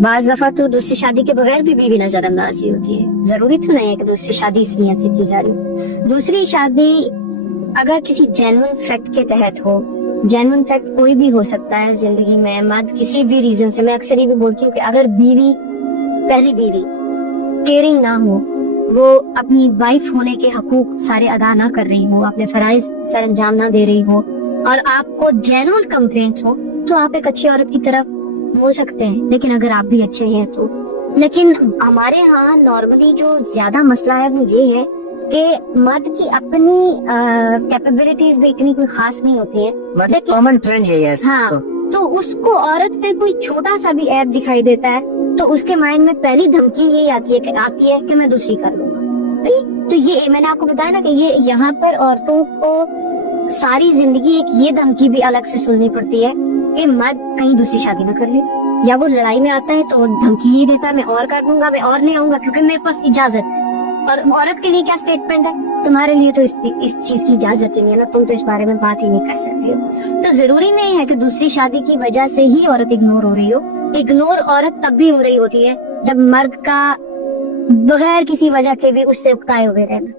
बाज दफा तो दूसरी शादी के बगैर भी बीवी नजरअंदाजी होती है, जरूरी तो नहीं है कि दूसरी शादी इस नियत से की जा रही। दूसरी शादी अगर किसी जेन्युइन फैक्ट के तहत हो, जेन्युइन फैक्ट कोई भी हो सकता है जिंदगी में, मर्द किसी भी रीजन से, मैं अक्सर ये भी बोलती हूँ कि अगर बीवी, पहली बीवी केयरिंग ना हो, वो अपनी वाइफ होने के हकूक सारे अदा ना कर रही हो, अपने फराइज सर अंजाम ना दे रही हो, और आपको जेन्युइन कंप्लेंट्स हो, तो आप एक अच्छी औरत की तरफ हो सकते हैं। लेकिन अगर आप भी अच्छे हैं तो, लेकिन हमारे यहाँ नॉर्मली जो ज्यादा मसला है वो ये है कि मर्द की अपनी कैपेबिलिटीज भी इतनी कोई खास नहीं होती है, मतलब कॉमन ट्रेंड है। हाँ, तो उसको औरत पे कोई छोटा सा भी ऐप दिखाई देता है तो उसके माइंड में पहली धमकी यही आती है कि मैं दूसरी कर लूंगा। तो ये मैंने आपको बताया ना कि ये यहाँ पर औरतों को सारी जिंदगी एक ये धमकी भी अलग से सुननी पड़ती है कि मर्द कहीं दूसरी शादी न कर ले, या वो लड़ाई में आता है तो धमकी ये देता है मैं और कर दूंगा, मैं और ले आऊंगा क्योंकि मेरे पास इजाजत है। और औरत के लिए क्या स्टेटमेंट है, तुम्हारे लिए तो इस चीज की इजाजत ही नहीं है ना, तुम तो इस बारे में बात ही नहीं कर सकती हो। तो जरूरी नहीं है कि दूसरी शादी की वजह से ही औरत इग्नोर हो रही हो। इग्नोर औरत तब भी हो रही होती है जब मर्द का बगैर किसी वजह के भी उससे उकताए हुए रहना।